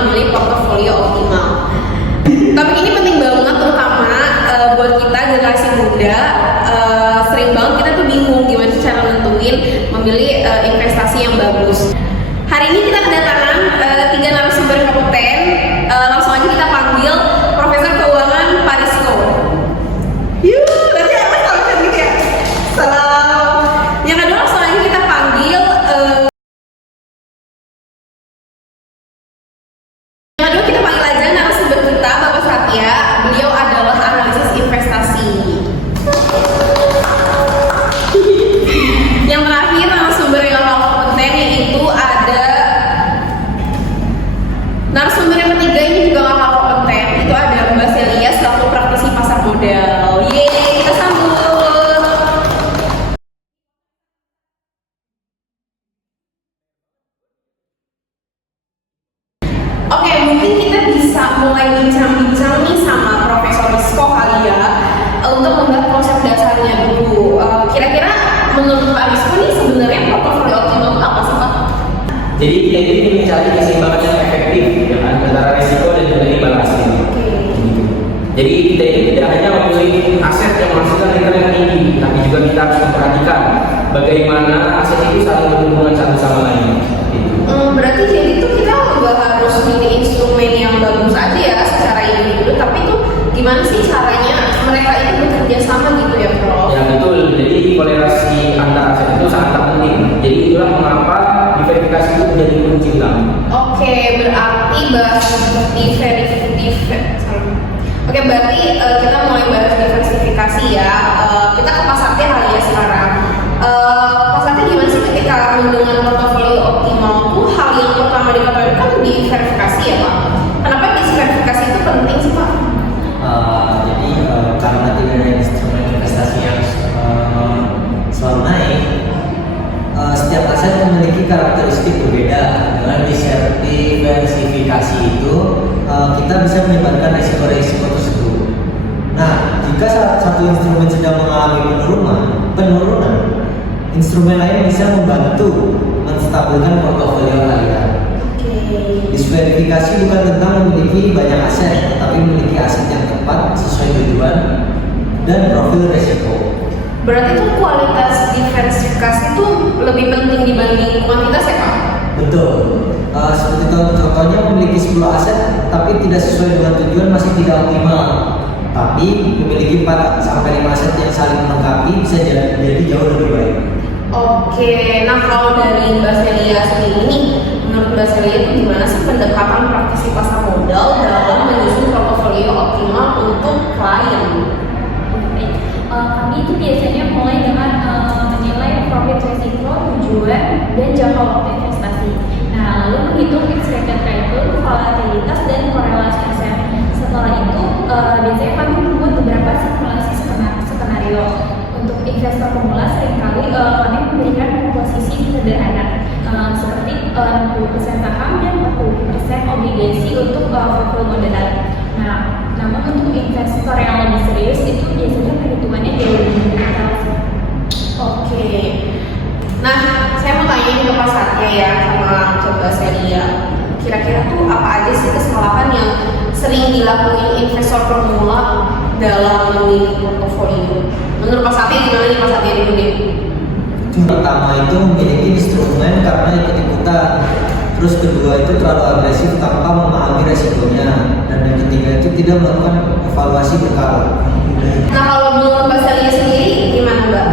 memilih portofolio optimal. Topik ini penting banget, terutama buat kita generasi muda. Sering banget kita tuh bingung gimana cara nentuin memilih investasi yang bagus. Hari ini kita kedatangan 3 narasumber kompeten. Langsung aja kita panggil Profesor Keuangan Pak Rizko. Yuk, berarti apa salam gitu ya? Salam. Yang kedua langsung aja kita panggil aja narasumber kita, Bapak Satya. Beliau adalah analisis investasi. Yang terakhir narasumber yang kompeten yaitu ada narasumber yang ketiga, ini juga gak kalah kompeten, itu ada Mbak Celia selaku praktisi pasar modal. Yeay, kita sambut. Oke, mungkin kita bisa mulai bincang-bincang nih sama Profesor Rizko kali ya, untuk membahas konsep dasarnya dulu. Kira-kira menurut Pak Rizko nih sebenarnya portofolio optimal itu apa sih Pak? Jadi kita ini mencari keseimbangan yang efektif ya kan, antara risiko dan juga imbalansnya. Jadi kita ini tidak hanya memilih aset yang menghasilkan return yang tinggi, tapi juga kita harus memperhatikan bagaimana aset itu saling berhubungan satu sama lain. Berarti jadi tuh kita nggak harus milih instrumen yang bagus aja ya secara individu, tapi tuh gimana sih caranya mereka itu bekerja sama gitu ya Prof? Ya betul, jadi kolerasi antara aset itu sangat penting. Jadi itulah mengapa diverifikasi itu menjadi kunci utama. Oke, berarti bahas Oke, berarti kita mulai bahas diversifikasi ya. Kita ke Pak Satya kali ya sekarang. Pak Satya, gimana sih ketika mendengar portofolio optimal tuh hal yang pertama diketahui kan diverifikasi ya Pak? Kenapa diverifikasi itu penting sih Pak? Jadi karena tidak ada instrumen investasi yang selalu naik, setiap aset memiliki karakteristik berbeda. Dengan diversifikasi itu kita bisa menyebarkan resiko-resiko tersebut. Nah, jika satu instrumen sedang mengalami penurunan, instrumen lain bisa membantu menstabilkan portofolio kalian. Diversifikasi bukan tentang memiliki banyak aset, tapi memiliki aset yang tepat sesuai tujuan dan profil resiko. Berarti itu kualitas diversifikasi itu lebih penting dibanding kuantitas ya Pak? Betul. Seperti contohnya memiliki 10 aset tapi tidak sesuai dengan tujuan masih tidak optimal. Tapi memiliki 4 sampai 5 aset yang saling melengkapi bisa jadi jauh lebih baik. Oke, nah kalau dari Mbak Celia sendiri nih, menurut Mbak Celia itu gimana sih pendekatan praktisi pasar modal dalam menyusun portofolio optimal untuk klien? Kami itu biasanya mulai dengan menilai profit risiko, tujuan, dan jangka waktu investasi. Nah, lalu menghitung expected return, volatilitas, dan korelasi aset. Setelah itu, biasanya kami membuat beberapa simulasi skenario. Untuk investor pemula seringkali kami memberikan posisi sederhana seperti 60% saham dan 40% obligasi untuk portfolio modal. Nah, namun untuk investor yang lebih serius itu biasanya perhitungannya jauh lebih detail. Oke. Nah, saya mau tanya ke Pak Satya ya sama Coba Celia. Kira-kira tuh apa aja sih kesalahan yang sering dilakuin investor pemula dalam memilih portofolio? Menurut Pak Satya gimana nih Pak Satya dulu deh? Pertama itu memiliki instrumen karena ikut-ikutan. Terus kedua itu terlalu agresif tanpa memahami resikonya. Dan yang ketiga itu tidak melakukan evaluasi berkala. Nah, kalau menurut Mbak Celia sendiri gimana Mbak?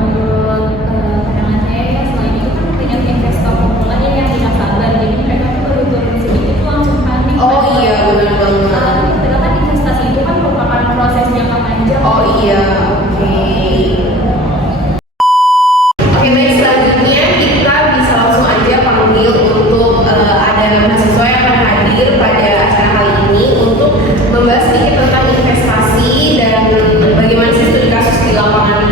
Menurut pandangan saya ya, selain itu kan banyak investor pemula yang tidak sabar, jadi mereka tuh baru turun sedikit tuh langsung panik. Oh iya, benar banget. Padahal kan investasi itu kan merupakan proses jangka panjang. Oh iya, oke. Oke, baik, selanjutnya kita bisa langsung aja panggil untuk ada mahasiswa yang akan hadir pada acara kali ini untuk membahas sedikit tentang investasi dan bagaimana sih studi kasus di lapangan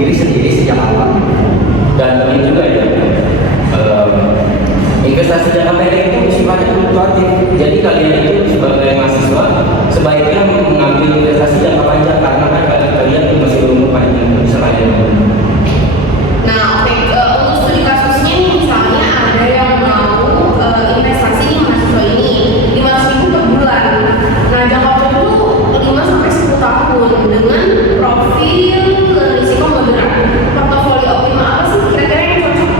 diri sendiri sejak awal. Dan ini juga ya, investasi jangka pendek itu sifatnya fluktuatif. Jadi kalian itu sebagai mahasiswa sebaiknya mengambil investasi jangka panjang karena kan kalian masih berumur panjang, bisa kalian. Nah, oke, untuk studi kasusnya nih, misalnya ada yang mau investasi di mahasiswa ini 500.000 per bulan. Nah, jangka waktu itu 5 sampai 10 tahun dengan profil risiko moderat. Portofolio optimal apa sih kira-kira yang cocok?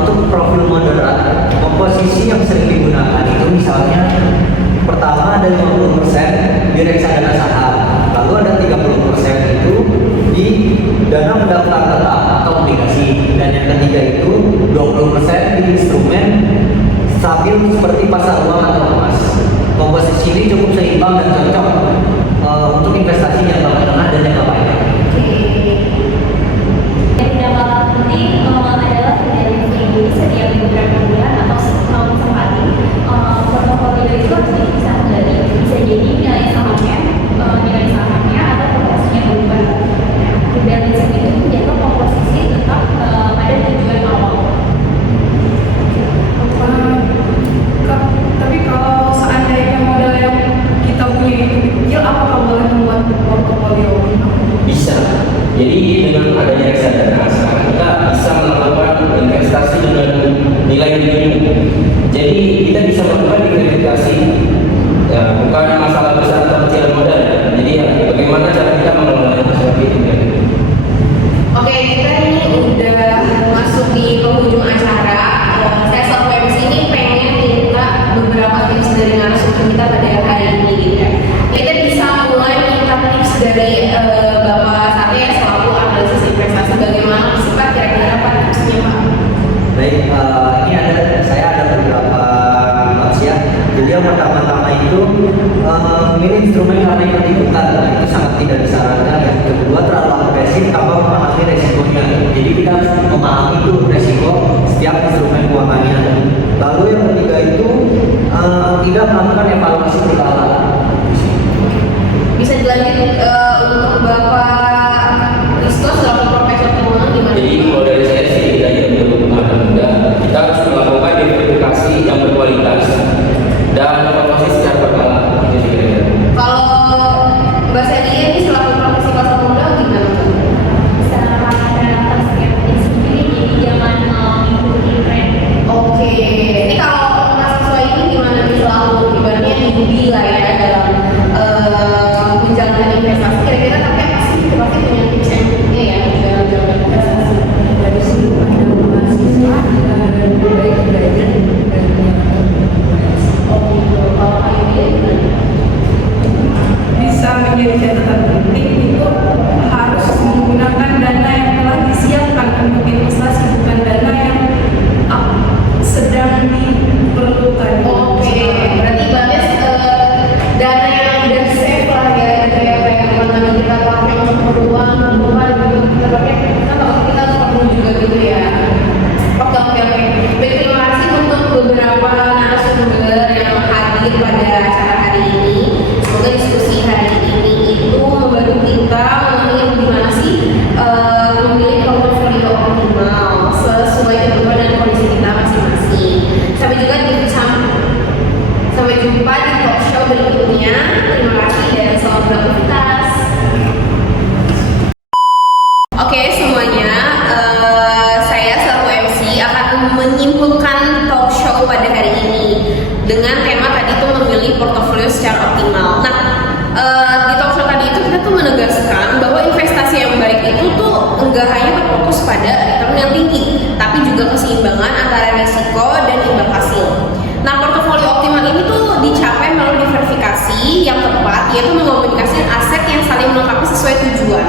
Untuk profil moderat, komposisi yang sering digunakan itu misalnya pertama ada 50% di reksadana saham, lalu ada 30% itu di dana pendaftaran tetap atau obligasi, dan yang ketiga itu 20% di instrumen stabil seperti pasar uang atau emas. Komposisi ini cukup seimbang dan cocok untuk investasi jangka menengah dan jangka panjang. Yang tidak kalah penting adalah fidelity. Setiap beberapa bulan atau setahun sekali portofolio itu harus bisa kembali. Bisa jadi nilai sahamnya atau proporsinya berubah. Nah, fidelity itu menjaga komposisi tetap pada tujuan awal. Tapi kalau seandainya modal yang kita punya itu kecil, apakah boleh membuat portofolio? Bisa. Jadi dengan adanya reksadana sekarang kita bisa melakukan investasi dengan nilai minimum. Jadi kita bisa melakukan investasi, ya, bukan masalah besar atau kecil modal. Jadi ya, bagaimana cara kita mengelolanya seperti itu. Ya. Oke, kita ini udah masuk di penghujung acara. Saya selaku MC ini pengen minta beberapa tips dari narasumber kita pada hari ini gitu ya. Kita bisa mulai minta tips dari Bapak Satya selaku analisis investasi. Bagaimana sih Pak kira-kira apa tipsnya Pak? Baik, ini saya ada beberapa tips ya. Jadi yang pertama-tama itu memilih instrumen karena ikut-ikutan, itu sangat tidak disarankan. Yang kedua terlalu agresif tanpa memahami resikonya. Jadi kita harus memahami itu resiko setiap instrumen keuangannya. Lalu yang ketiga itu tidak melakukan evaluasi berkala. Bisa dilanjut untuk Bapak Risto selaku Profesor Keuangan gimana? Jadi kalau dari saya sih bedanya untuk anak muda, kita harus melakukan verifikasi yang berkualitas dan evaluasi secara berkala. Itu sih kira-kira. Kalau Mbak Sadia ini selaku profesi pasar modal gimana? Bisa pada persiapin sendiri, jadi jangan mengikuti tren. Oke, ini kalau mahasiswa ini gimana nih selalu ibaratnya newbie lah ya dalam menjalankan investasi, kira-kira tapi apa sih pasti punya tips and triknya ya dalam menjalankan investasi? Dari sudut pandang mahasiswa lebih baik belajar dan Oh gitu, kalau kayak gini Bisa menjadi catatan penting itu harus menggunakan dana yang telah disiapkan untuk investasi, bukan dana yang sedang diperlukan. Oke, berarti Mbak dana yang udah save lah ya, kayak mana kita pakai untuk peruang, gitu kita pakai, kita nggak perlu juga gitu ya. Oke. Baik, terima kasih untuk beberapa narasumber yang hadir pada acara hari ini. Semoga diskusi hari ini itu membantu kita mengenai gimana sih memilih portofolio optimal sesuai kebutuhan dan kondisi kita masing-masing. Sampai jumpa di talk show berikutnya. Terima kasih dan selamat beraktivitas. Oke semuanya, saya selaku MC akan menyimpulkan talk show pada hari ini dengan tema tadi itu memilih portofolio secara optimal. Nah, di talk show tadi itu kita tuh menegaskan bahwa investasi yang baik itu tuh enggak hanya berfokus pada return yang tinggi, tapi juga keseimbangan antara risiko dan imbal hasil. Nah, portofolio optimal ini tuh dicapai melalui verifikasi yang tepat, yaitu mengomunikasikan aset yang saling melengkapi sesuai tujuan.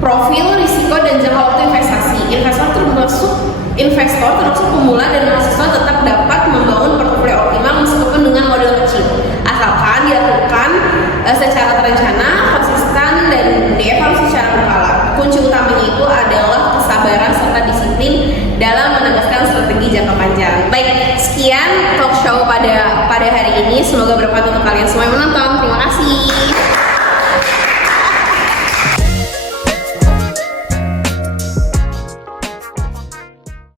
Profil, risiko, dan jangka waktu investasi. Investor termasuk pemula dan mahasiswa tetap dapat membangun portofolio optimal meskipun dengan modal kecil, asalkan dilakukan secara terencana, konsisten, dan dievaluasi secara berkala. Kunci utamanya itu adalah kesabaran serta disiplin dalam menegaskan strategi jangka panjang. Baik, sekian talk show pada hari ini. Semoga bermanfaat untuk kalian semua yang menonton. Terima kasih.